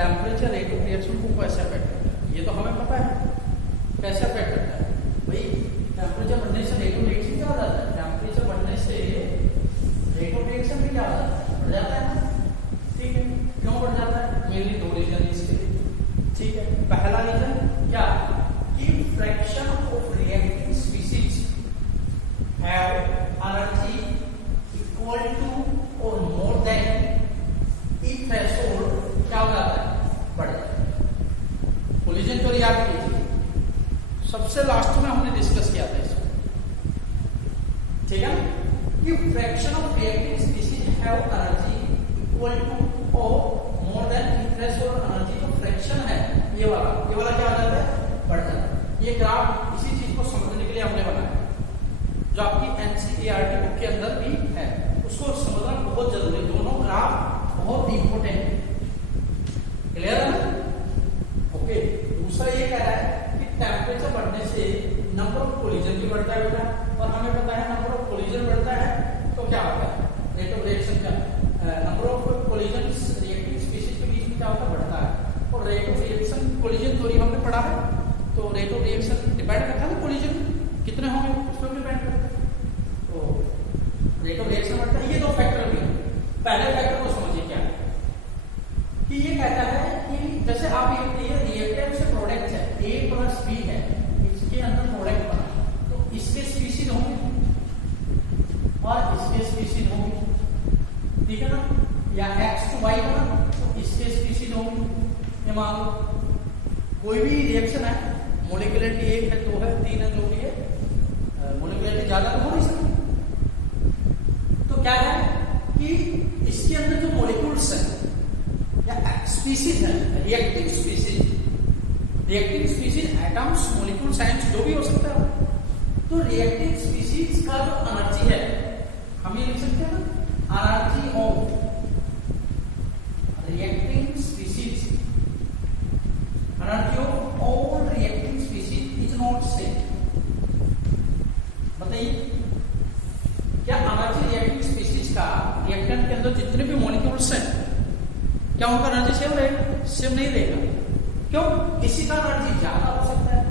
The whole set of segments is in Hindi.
टेम्परेचर रेट ऑफ रिएक्शन को कैसे अफेक्ट करता है, ये तो हमें पता है कैसे अफेक्ट करता है भाई। टेम्परेचर बढ़ने से रेट ऑफ रिएक्शन क्या हो जाता है, टेम्परेचर बढ़ने से रेट ऑफ रिएक्शन भी क्या हो जाता है, बढ़ जाता है। ठीक है, क्यों बढ़ जाता है, मेनली दो रीजन इसके। ठीक है, पहला रीजन क्या कि fraction of reacting species have energy equal to और मोर देन ई थ्रेशोल्ड क्या हो जाता है, बढ़ जाता है। कोलिजन को याद कीजिए, सबसे लास्ट में हमने डिस्कस किया था इसको। ठीक है ना, कि fraction of reacting species have energy equal to और more than E threshold energy. तो फ्रैक्शन है ये वाला क्या हो जाता है, बढ़ जाता है। ये ग्राफ इसी चीज को समझने के लिए हमने बनाया, जो आपकी एनसीईआरटी बुक के अंदर भी है, उसको समझना बहुत जरूरी है। दोनों ग्राफ बहुत इंपोर्टेंट है। क्लियर है ना? ओके, दूसरा ये कह रहा है कि टेम्परेचर बढ़ने से नंबर ऑफ कोलिजन भी बढ़ता है बेटा, और हमें पता है नंबर ऑफ कोलिजन बढ़ता है तो क्या होता है, रेट ऑफ रिएक्शन का number of collision reacting species के बीच में क्या होता है, बढ़ता है। और rate of reaction collision theory हमने पढ़ा है, तो रेट ऑफ रिएक्शन डिपेंड करता है ना, कोलिजन कितने होंगे उस पर डिपेंड करता है। तो रेट ऑफ रिएक्शन बढ़ता है। ये दो फैक्टर भी है। पहले फैक्टर को समझिए क्या है कि ये कहता है कि जैसे आप ये रिएक्टेंट से प्रोडक्ट है A प्लस B है, इसके अंदर प्रोडक्ट बना, तो इसके स्पीशीज होंगे और इसके स्पीशीज होंगे। ठीक है ना, या X to Y बना तो इसके स्पीशीज होंगे। ये मान लो कोई भी रिएक्शन है, मोलिकुलरिटी 1 है, 2 है, 3 है, जो भी है, मोलिकुलरिटी ज्यादा तो हो नहीं सकती। तो क्या है कि इसके अंदर जो मोलिक्यूल्स है या स्पीशीज है, reacting species atoms, molecules, ions जो भी हो सकता है। तो रिएक्टिंग स्पीशीज का जो एनर्जी है, हम ये लिख सकते हैं ना, energy of reacting species, energy of all reacting species is not same. बताइए क्या एनर्जी रिएक्टिंग स्पीशीज का, रिएक्टेंट के अंदर जितने भी मॉलिक्यूल्स हैं, क्या उनका एनर्जी सेम रहेगा? सेम नहीं रहेगा। क्यों? किसी का एनर्जी ज्यादा हो सकता है,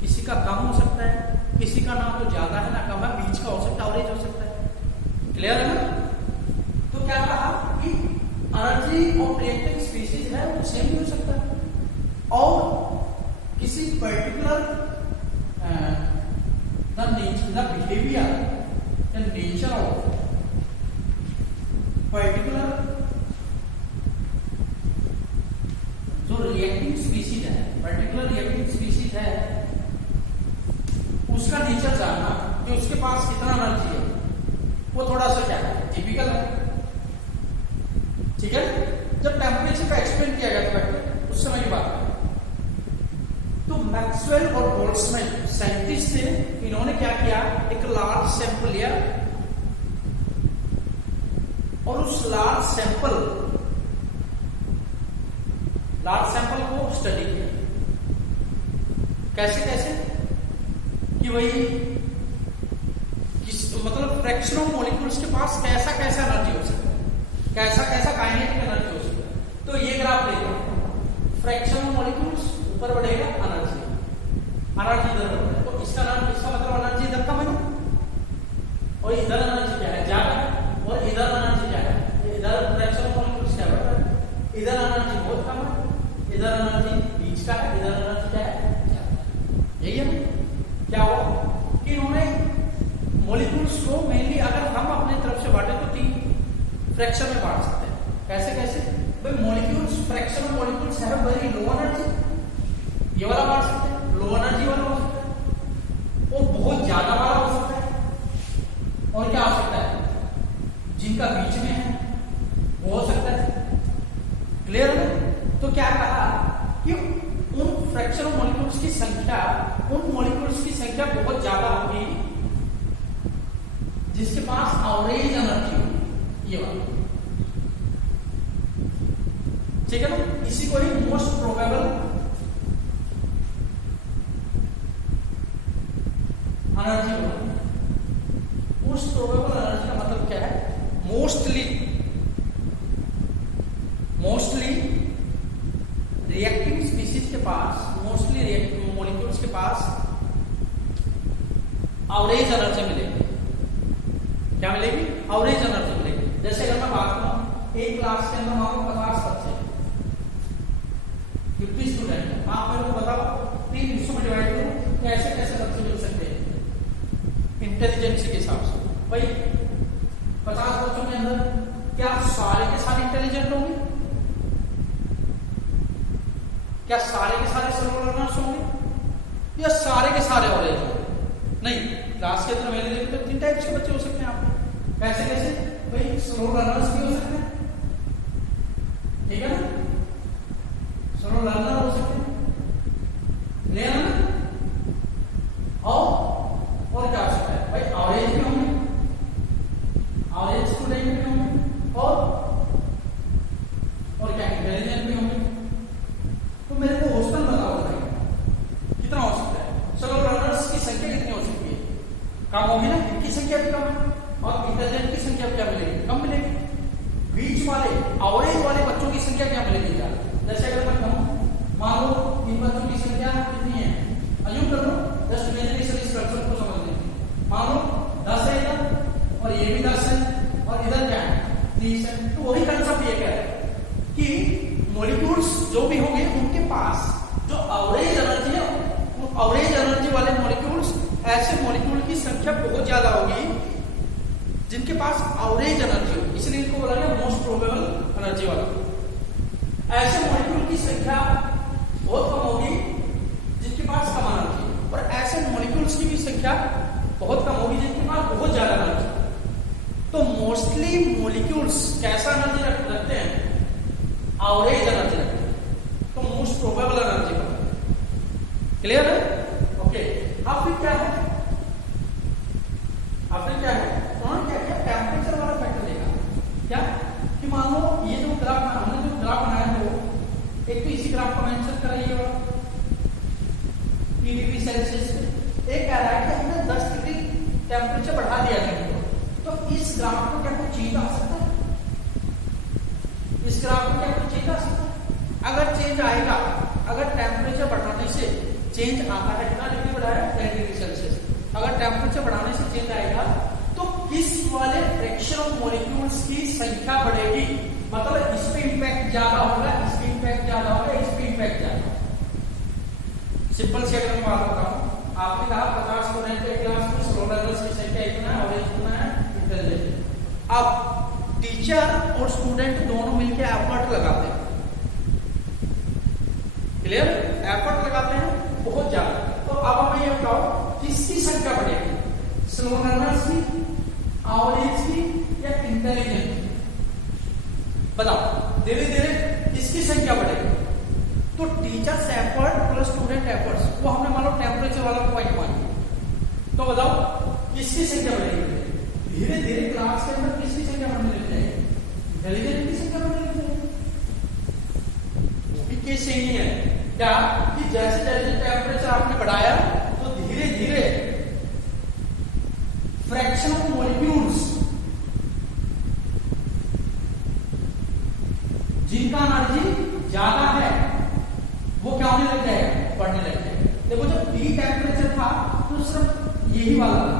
किसी का कम हो सकता है, किसी का ना तो ज्यादा है ना कम है, बीच का हो सकता है, एवरेज हो सकता है। क्लियर है ना? तो क्या कहा कि एनर्जी ऑफ रिएक्टिंग स्पीशीज है वो सेम भी हो सकता है, और किसी particular the behaviour the nature of particular जो रिएक्टिंग स्पीशीज है, पर्टिकुलर रिएक्टिंग स्पीशीज है, उसका नेचर जानना कि उसके पास कितना एनर्जी है, वो थोड़ा सा क्या है, टिपिकल है। ठीक है, जब टेम्परेचर का एक्सप्लेन किया गया था उस समय की बात है, तो मैक्सवेल और बोल्ट्जमैन साइंटिस्ट थे, इन्होंने क्या किया, एक लार्ज सैंपल लिया और उस लार्ज सैंपल को स्टडी किया। कैसे कि वही मतलब फ्रैक्शन ऑफ मॉलिक्यूल्स के पास कैसा एनर्जी हो सकता है, कैसा काइनेटिक एनर्जी हो सकता है। तो ये ग्राफ देखो, फ्रैक्शन ऑफ मॉलिक्यूल्स ऊपर बढ़ेगा, एनर्जी इधर बढ़ता है, तो इसका मतलब एनर्जी इधर कम है, और इधर एनर्जी क्या है, ज्यादा है, और इधर एनर्जी क्या है, इधर फ्रैक्शन ऑफ मॉलिक्यूल्स क्या बढ़ रहा है, इधर एनर्जी बहुत कम है, इधर एनर्जी बीच का है, इधर एनर्जी क्या है, यही है। क्या हुआ कि इन्होंने मॉलिक्यूल्स को मेनली अगर हम अपने तरफ से बांटे तो 3 फ्रैक्शन में बांट सकते हैं। कैसे भाई, molecules, fraction of molecules have very low energy, ये वाला बांट सकते हैं, लो एनर्जी वाला हो सकता है, और बहुत ज्यादा वाला हो सकता है, और क्या हो सकता है, जिनका बीच में है वो हो सकता है। क्लियर है? तो क्या कहा कि उन फ्रैक्शन ऑफ मॉलिक्यूल्स की संख्या, उन मॉलिक्यूल्स की संख्या बहुत ज्यादा होगी जिसके पास एवरेज एनर्जी होगी, ये वाला। ठीक है ना, इसी को ही मोस्ट प्रोबेबल एनर्जी होगा। मोस्ट प्रोबेबल एनर्जी का मतलब क्या है, मोस्टली एवरेज एनर्जी मिलेगी। क्या मिलेगी? एवरेज एनर्जी मिलेगी। जैसे अगर मैं बात करूं एक क्लास के अंदर मान लो 50 बच्चे 50 स्टूडेंट है, आप मेरे को बताओ 3 हिस्सों में डिवाइड करो कैसे कैसे बच्चे मिल सकते हैं इंटेलिजेंस के हिसाब से। भाई 50 बच्चों के अंदर क्या सारे के सारे इंटेलिजेंट होंगे? क्या सारे के सारे स्लो लर्नर्स होंगे या सारे के सारे एवरेज होंगे? नहीं, क्लास के अंदर मैंने देखा 3 टाइप्स के बच्चे हो सकते हैं आपके। कैसे कैसे? भाई स्लो लर्नर्स भी हो सकते हैं, ठीक है ना, स्लो लर्नर हो सकते हैं, क्लियर है ना? और क्या हो सकता है? भाई एवरेज भी होंगे, एवरेज स्टूडेंट भी होंगे और क्या इंटेलिजेंट भी होंगे। तो मेरे को हॉस्टल बताओ भाई कितना हो सकता है? स्लो लर्नर्स की संख्या कितनी हो सकती है? कम होगी ना, इनकी संख्या भी कम है और इंटेलिजेंट की संख्या क्या मिलेगी? कम मिलेगी। बीच वाले एवरेज वाले बच्चों की संख्या क्या मिलेगी? क्या? जैसे अगर मैं कहूं मान लो इन बच्चों की संख्या कितनी है, अज्यूम कर लो, जस्ट इमेजिनेशन इस कंसेप्ट को समझने के लिए मान लो 10 है इधर और ये भी 10 है और इधर क्या है 30 है। तो वही कंसेप्ट ये कह रहा है कि मॉलिक्यूल्स जो भी होंगे उनके पास जो एवरेज एनर्जी है, वो एवरेज एनर्जी वाले मॉलिक्यूल्स, ऐसे मॉलिक्यूल की संख्या बहुत ज्यादा होगी जिनके पास एवरेज एनर्जी होगी, इसलिए इनको बोला गया मोस्ट प्रोबेबल एनर्जी वाला। ऐसे मॉलिक्यूल की संख्या बहुत कम होगी जिनके पास कम एनर्जी, और ऐसे मॉलिक्यूल्स की भी संख्या बहुत कम होगी जिनके पास बहुत ज्यादा एनर्जी। तो मोस्टली मॉलिक्यूल्स कैसा एनर्जी रखते हैं? एवरेज एनर्जी रखते हैं, तो मोस्ट प्रोबेबल एनर्जी का। क्लियर है? ओके। अब फिर क्या है? उन्होंने क्या किया? टेम्परेचर वाला फैक्टर देखा। क्या कि मान लो ये जो ग्राफ हमने जो ग्राफ बनाया है वो एक तो इसी ग्राफ को मेंशन कराइए और T डिग्री सेल्सियस, एक कह रहा है कि हमने 10 डिग्री टेम्परेचर बढ़ा दिया है, तो इस ग्राफ को क्या कुछ चेंज आ सकता है? इस ग्राफ को क्या कुछ चेंज आ सकता है? अगर चेंज आएगा, अगर टेम्परेचर बढ़ाने से चेंज आता है, कितना डिग्री बढ़ाया? 10 डिग्री सेल्सियस। अगर टेम्परेचर बढ़ाने से चेंज आएगा तो किस वाले फ्रैक्शन ऑफ मॉलिक्यूल्स की संख्या बढ़ेगी? मतलब इस पे इंपैक्ट ज्यादा होगा, इस पे इंपैक्ट ज्यादा होगा, इस पे इंपैक्ट ज्यादा। सिंपल सी अगर मैं बात बताऊं, आपने कहा 50 स्टूडेंट के क्लास में स्लो लर्नर्स की संख्या इतना है, एवरेज इतना है, इंटेलिजेंट। अब टीचर और स्टूडेंट दोनों मिलकर एफर्ट लगाते हैं, क्लियर? एफर्ट लगाते हैं बहुत ज्यादा। तो अब हमें ये बताओ किसकी संख्या बढ़ेगी? स्लो लर्नर्स की, एवरेज की या इंटेलिजेंट? बताओ धीरे धीरे किसकी संख्या बढ़ेगी? तो teachers effort plus student efforts, वो हमने मान लो टेम्परेचर वाला पॉइंट माना, तो बताओ किसकी संख्या बढ़ेगी? धीरे धीरे क्लास के अंदर किसकी संख्या बढ़ने लग जाएगी? इंटेलिजेंट की संख्या बढ़ने लग जाएगी। वो भी केस यही है क्या कि जैसे जैसे टेम्परेचर आपने बढ़ाया तो धीरे धीरे फ्रैक्शन ऑफ मॉलिक्यूल्स जिनका एनर्जी ज्यादा है वो क्या होने लग जाएगा? बढ़ने लग जाएगा। देखो जब T टेम्परेचर था तो सिर्फ यही वाला था,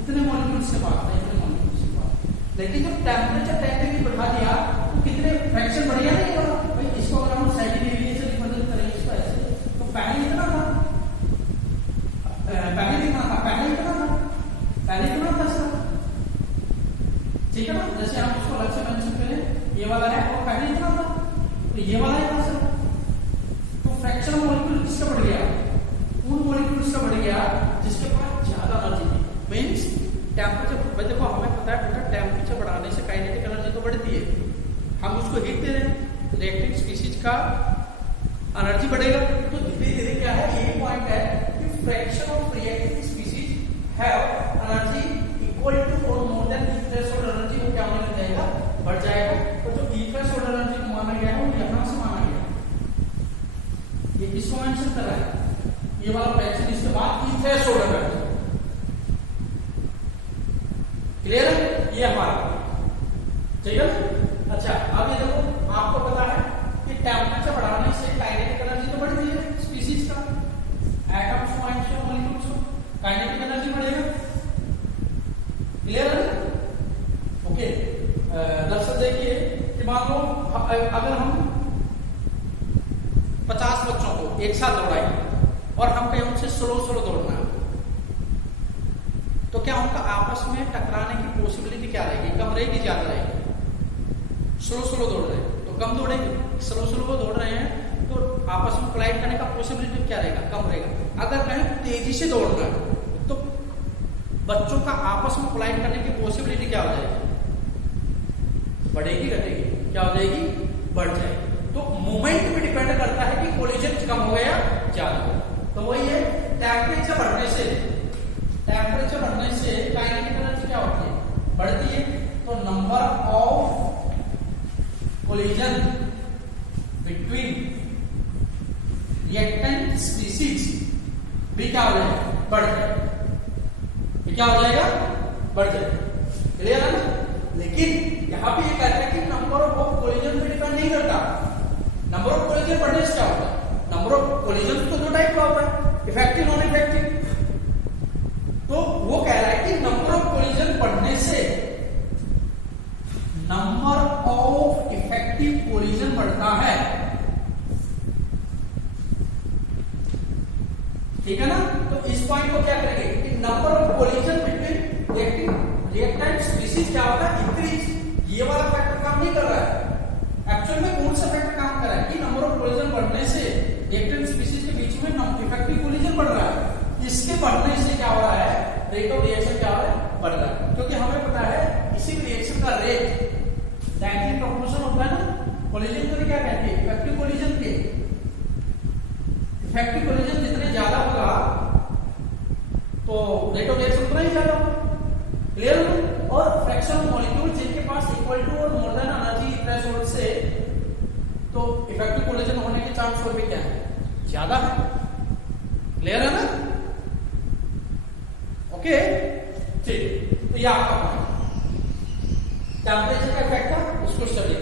इतने मॉलिक्यूल्स के पास था, इतने मॉलिक्यूल्स के पास। लेकिन जब टेम्परेचर 10 डिग्री बढ़ा दिया तो कितने फ्रैक्शन बढ़ गया? नहीं वाला भाई, इसको अगर हम साइड डेविएशन बदल करें इसको ऐसे, तो पहले इतना था, पहले इतना था सर, ठीक है ना? जैसे हम उसको अलग से मेंशन करें, ये वाला है और पहले इतना था, तो ये वाला ही था सर। तो फ्रैक्शन मॉलिक्यूल किसका बढ़ गया? उन मॉलिक्यूल्स का बढ़ गया जिसके पास ज्यादा एनर्जी थी। मींस टेम्परेचर, भाई देखो हमें पता है बेटा टेम्परेचर बढ़ाने से काइनेटिक एनर्जी तो बढ़ती है, हम उसको हीट दे रहे हैं, रिएक्टिव स्पीशीज का एनर्जी बढ़ेगा। तो धीरे धीरे क्या है, ये पॉइंट है कि fraction of reactive species have energy equal to और more than E threshold energy, वो क्या होने लग जाएगा? बढ़ जाएगा। तो जो ई थ्रेशोल्ड एनर्जी को माना गया है वो यहां से माना गया, ये किसको मेंशन कर रहा है? ये वाला फ्रैक्शन, इसके बाद ई थ्रेशोल्ड एनर्जी। क्लियर है? ये हमारा ठीक है। अच्छा अब ये देखो, आपको पता है कि टेम्परेचर बढ़ाने से काइनेटिक एनर्जी तो बढ़ती है स्पीशीज का, atoms, points, molecules, kinetic energy बढ़ेगा। साथ दौड़ाएंगे और हम कहीं उनसे स्लो स्लो दौड़ना है, तो क्या उनका आपस में टकराने की पॉसिबिलिटी क्या रहेगी? कम रहेगी, ज्यादा रहेगी? स्लो स्लो दौड़ रहे हैं तो कम दौड़ेगी, स्लो स्लो दौड़ रहे हैं तो आपस में कोलाइड करने का पॉसिबिलिटी क्या रहेगा? कम रहेगा। अगर कहीं तेजी से दौड़ना है तो बच्चों का आपस में कोलाइड करने की पॉसिबिलिटी क्या हो जाएगी? बढ़ेगी, घटेगी? क्या हो जाएगी? बढ़ जाएगी। तो मोमेंट पे डिपेंड करता है कि कोलिजन कम हो गया, ज्यादा हो। तो वही है, टेम्परेचर बढ़ने से काइनेटिक एनर्जी क्या होती है? बढ़ती है। तो number of collision between reactant species भी क्या हो जाएगा? बढ़ जाएगा। ये क्या हो जाएगा? बढ़ जाएगा। क्लियर है ना? लेकिन यहां पे ये कहता है कि नंबर ऑफ कोलिजन पे डिपेंड नहीं करता। नंबर ऑफ कोलिजन बढ़ने से क्या होता है? नंबर ऑफ कोलिजन तो दो टाइप का होता है, इफेक्टिव, नॉन इफेक्टिव। तो वो कह रहा है कि नंबर ऑफ कोलिजन बढ़ने से नंबर ऑफ इफेक्टिव कोलिजन बढ़ता है। ठीक है ना? तो इस पॉइंट को क्या करेंगे कि number of collision between reactant species क्या होता है? इंक्रीज। ये वाला फैक्टर काम नहीं कर रहा है। एक्चुअल में कौन सा फैक्टर काम कर रहा है कि नंबर ऑफ कोलिजन बढ़ने से रिएक्टेंट स्पीसीज के बीच में इफेक्टिव कोलिजन बढ़ रहा है। इसके बढ़ने से क्या हो रहा है? रेट ऑफ रिएक्शन क्या हो रहा है? बढ़ रहा है। क्योंकि हमें पता है किसी भी रिएक्शन का रेट डायरेक्टली प्रोपोर्शनल होता है ना कोलिजन को क्या कहते हैं? इफेक्टिव कोलिजन के। इफेक्टिव कोलिजन जितने ज्यादा होगा तो रेट ऑफ रिएक्शन उतना ही ज्यादा होगा। क्लियर हो? और फ्रैक्शन ऑफ मॉलिक्यूल जिनके पास इक्वल टू और मोर देन एनर्जी थ्रेशोल्ड से, तो इफेक्टिव कोलिजन होने के चांस और भी क्या है? ज्यादा है। क्लियर है ना? ओके, ठीक। तो ये आपका टेम्परेचर का इफेक्ट था, उसको स्टडी